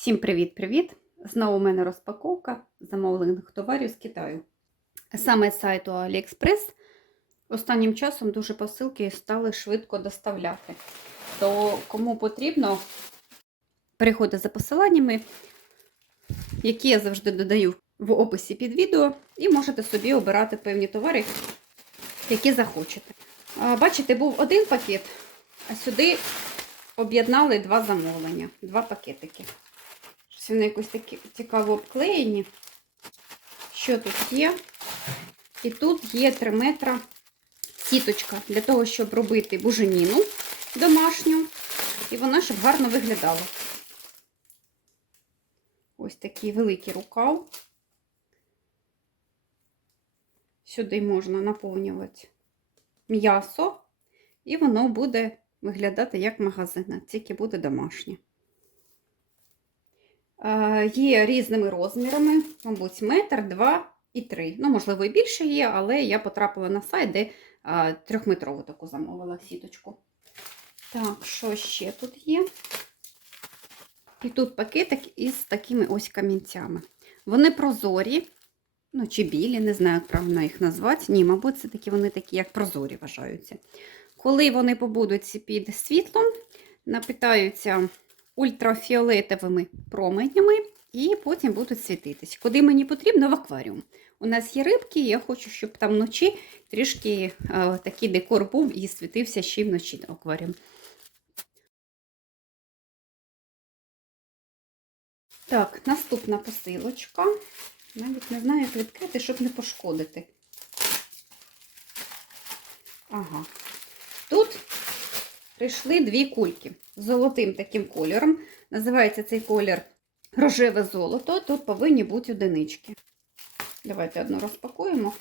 Всім привіт-привіт! Знову у мене розпаковка замовлених товарів з Китаю. Саме з сайту AliExpress останнім часом дуже посилки стали швидко доставляти. То кому потрібно, переходьте за посиланнями, які я завжди додаю в описі під відео, і можете собі обирати певні товари, які захочете. Бачите, був один пакет, а сюди об'єднали два замовлення, два пакетики. Щось вони якось такі цікаво обклеєні. Що тут є? І тут є 3 метра сіточка для того, щоб робити буженіну домашню. І вона щоб гарно виглядала. Ось такий великий рукав. Сюди можна наповнювати м'ясо, і воно буде виглядати як магазин, тільки буде домашнє. Є різними розмірами, мабуть, метр, два і три. Ну, можливо, і більше є, але я потрапила на сайт, де трьохметрову таку замовила сіточку. Так, що ще тут є? І тут пакетик із такими ось камінцями. Вони прозорі, ну, чи білі, не знаю, як правильно їх назвати. Ні, мабуть, це такі вони такі, як прозорі вважаються. Коли вони побудуть під світлом, напитаються ультрафіолетовими променями і потім будуть світитись. Куди мені потрібно в акваріум. У нас є рибки, я хочу, щоб там вночі трішки е, такий декор був і світився ще й вночі на акваріум. Так, наступна посилочка. Навіть не знаю, як відкрити, щоб не пошкодити. Ага. Прийшли дві кульки з золотим таким кольором. Називається цей колір рожеве золото. Тут повинні бути одинички. Давайте одну розпакуємо.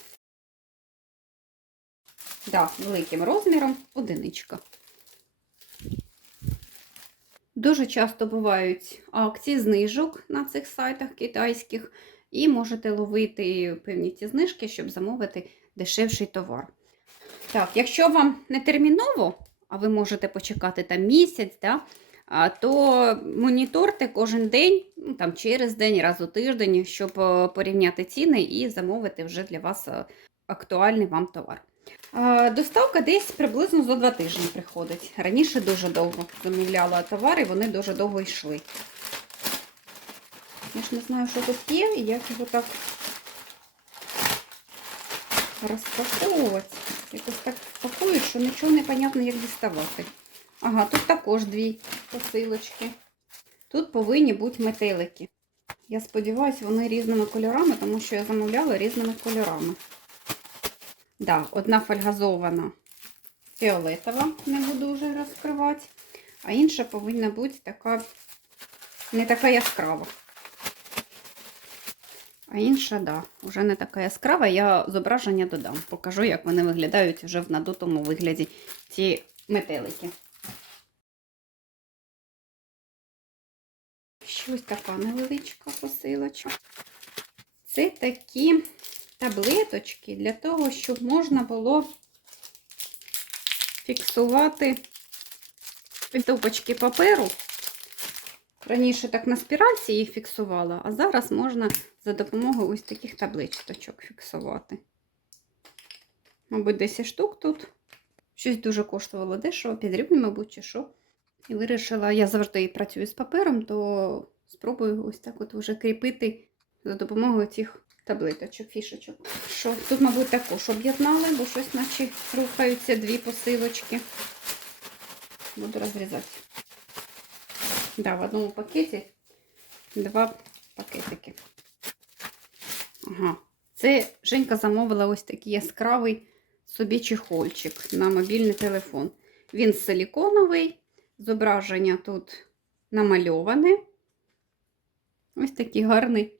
Да, великим розміром одиничка. Дуже часто бувають акції знижок на цих сайтах китайських, і можете ловити певні ті знижки, щоб замовити дешевший товар. Так, якщо вам не терміново, а ви можете почекати там місяць, да, то моніторте кожен день, ну, там через день, раз у тиждень, щоб порівняти ціни і замовити вже для вас актуальний вам товар. Доставка десь приблизно за два тижні приходить. Раніше дуже довго замовляла товари, вони дуже довго йшли. Я ж не знаю, що тут є, і як його так розпаковувати. Якось так пакують, що нічого не понятно, як діставати. Ага, тут також дві посилочки. Тут повинні бути метелики. Я сподіваюся, вони різними кольорами, тому що я замовляла різними кольорами. Да, одна фольгазована фіолетова, не буду вже розкривати, а інша повинна бути така, не така яскрава. А інша, да, вже не така яскрава. Я зображення додам. Покажу, як вони виглядають вже в надутому вигляді ці метелики. Щось така невеличка посилочка. Це такі таблеточки для того, щоб можна було фіксувати підтопочки паперу. Раніше так на спіральці їх фіксувала, а зараз можна за допомогою ось таких табличок фіксувати. Мабуть, 10 штук тут. Щось дуже коштувало дешево, підрібне, мабуть, чи що. І вирішила, я завжди працюю з папером, то спробую ось так от вже кріпити за допомогою цих таблеточок, фішечок. Що Тут, мабуть, також об'єднали, бо щось наче рухаються дві посилочки. Буду розрізати. Да, в одному пакеті два пакетики. Ага. Це Женька замовила ось такий яскравий собі чехольчик на мобільний телефон. Він силіконовий, зображення тут намальоване. Ось такий гарний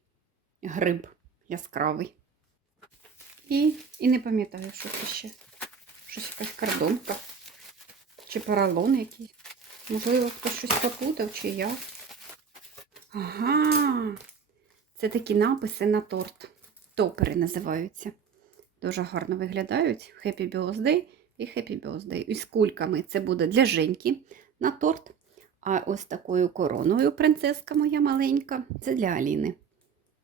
гриб яскравий. І і не пам'ятаю, що це ще. Щось якась кордонка. Чи поролон якийсь. Можливо, хтось щось попутав, чи я. Ага, це такі написи на торт. Топери називаються. Дуже гарно виглядають. Happy Birthday і Happy Birthday. І з кульками це буде для Женьки на торт. А ось такою короною принцеска моя маленька. Це для Аліни.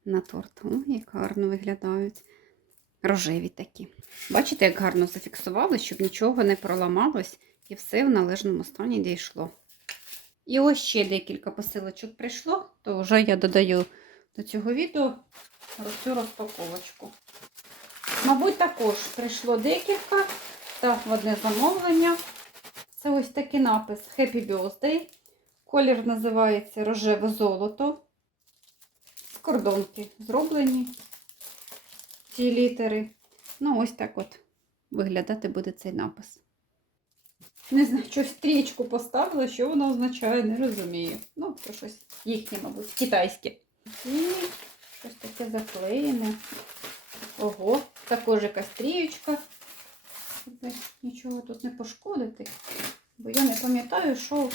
На торт. О, як гарно виглядають. Рожеві такі. Бачите, як гарно зафіксували, щоб нічого не проламалось і все в належному стані дійшло. І ось ще декілька посилочок прийшло, то вже я додаю до цього відео цю розпаковочку. Мабуть, також прийшло декілька та в одне замовлення. Це ось такий напис Happy Birthday. Колір називається рожеве золото. З кордонки зроблені ці літери. Ну, ось так от виглядати буде цей напис. Не знаю, щось стрічку поставила, що воно означає, не розумію. Ну, це щось їхнє, мабуть, китайське. І щось таке заклеєне. Ого, також якась стрічка. Щоб Нічого тут не пошкодити. Бо я не пам'ятаю, що,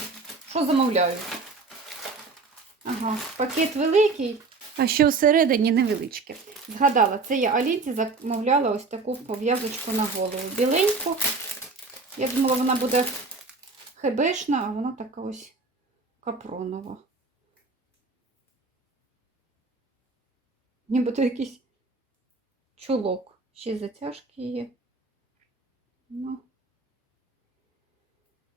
що замовляю. Ага, пакет великий, а що всередині невеличке. Згадала, це я Аліці замовляла ось таку пов'язочку на голову. Біленьку. Я думала, вона буде хебешна, а вона така ось капронова. Нібито якийсь чулок. Ще затяжки є. Ну,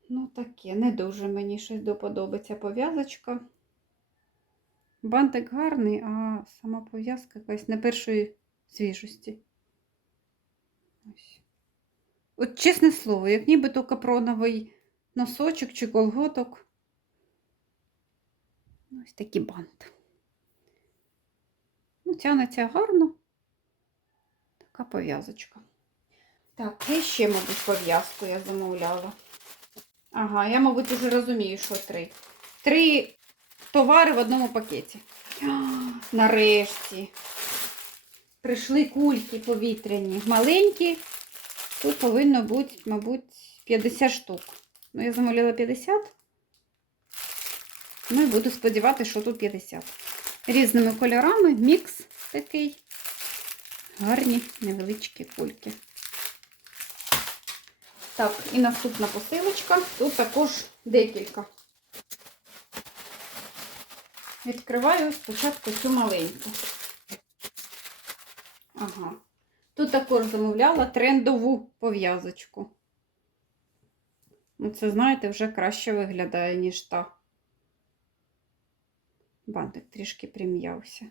ну таке, не дуже мені щось доподобається пов'язочка. Бантик гарний, а сама пов'язка якась не першої свіжості. Ось. От чесне слово, як нібито капроновий носочок чи колготок. Ось такий бант. Ну, тянеться гарно. Така пов'язочка. Так, і ще, мабуть, пов'язку я замовляла. Ага, я, мабуть, вже розумію, що три. Три товари в одному пакеті. А, Нарешті. Прийшли кульки повітряні. Маленькі. Тут повинно бути, мабуть, 50 штук. Ну, я замовляла 50. Ну і буду сподіватися, що тут 50. Різними кольорами, мікс такий. Гарні невеличкі кульки. Так, і наступна посилочка. Тут також декілька. Відкриваю спочатку цю маленьку. Ага. Тут також замовляла трендову пов'язочку. Ну, це, знаєте, вже краще виглядає, ніж та. Бантик трішки прим'явся.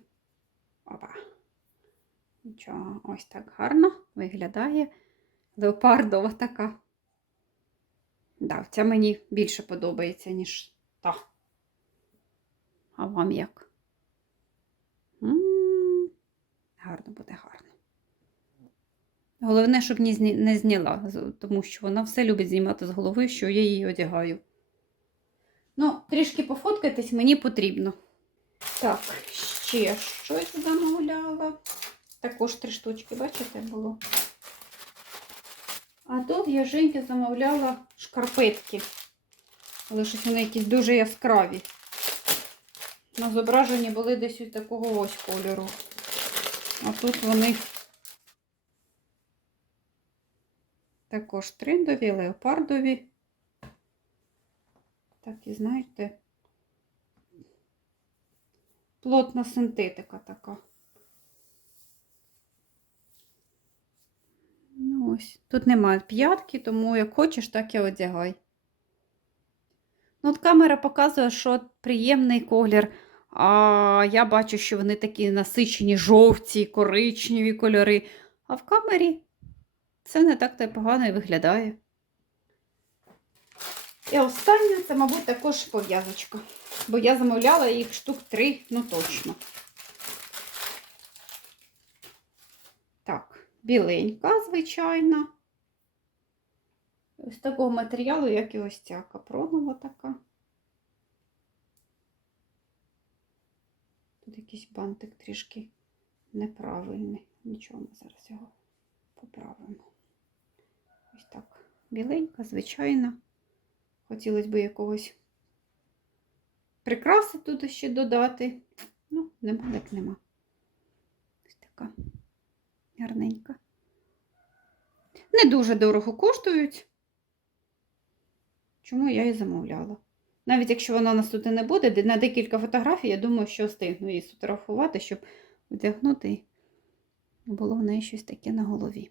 Опа. Нічого, ось так гарно виглядає. Леопардова така. Да, ця мені більше подобається, ніж та. А вам як? М -м -м. Гарно буде гарно. Головне, щоб не, зняла, тому що вона все любить знімати з голови, що я її одягаю. Ну, трішки пофоткатись мені потрібно. Так, ще щось замовляла. Також три штучки, бачите, було. А тут я Женьки замовляла шкарпетки. Але щось вони якісь дуже яскраві. На зображенні були десь ось такого ось кольору. А тут вони також трендові, леопардові. Так, і знаєте, плотна синтетика така. Ну ось, тут немає п'ятки, тому як хочеш, так і одягай. Ну, от камера показує, що приємний колір. А я бачу, що вони такі насичені, жовті, коричневі кольори. А в камері це не так то й погано і виглядає. І останнє це, мабуть, також пов'язочка. Бо я замовляла їх штук три, ну точно. Так, біленька, звичайна. Ось такого матеріалу, як і ось ця капронова така. Тут якийсь бантик трішки неправильний. Нічого, ми зараз його поправимо. Ось так. Біленька, звичайна. Хотілося б якогось прикраси тут ще додати. Ну, нема, так нема. Ось така гарненька. Не дуже дорого коштують. Чому я і замовляла. Навіть якщо вона у нас тут і не буде, на декілька фотографій, я думаю, що встигну її сфотографувати, щоб одягнути і було в неї щось таке на голові.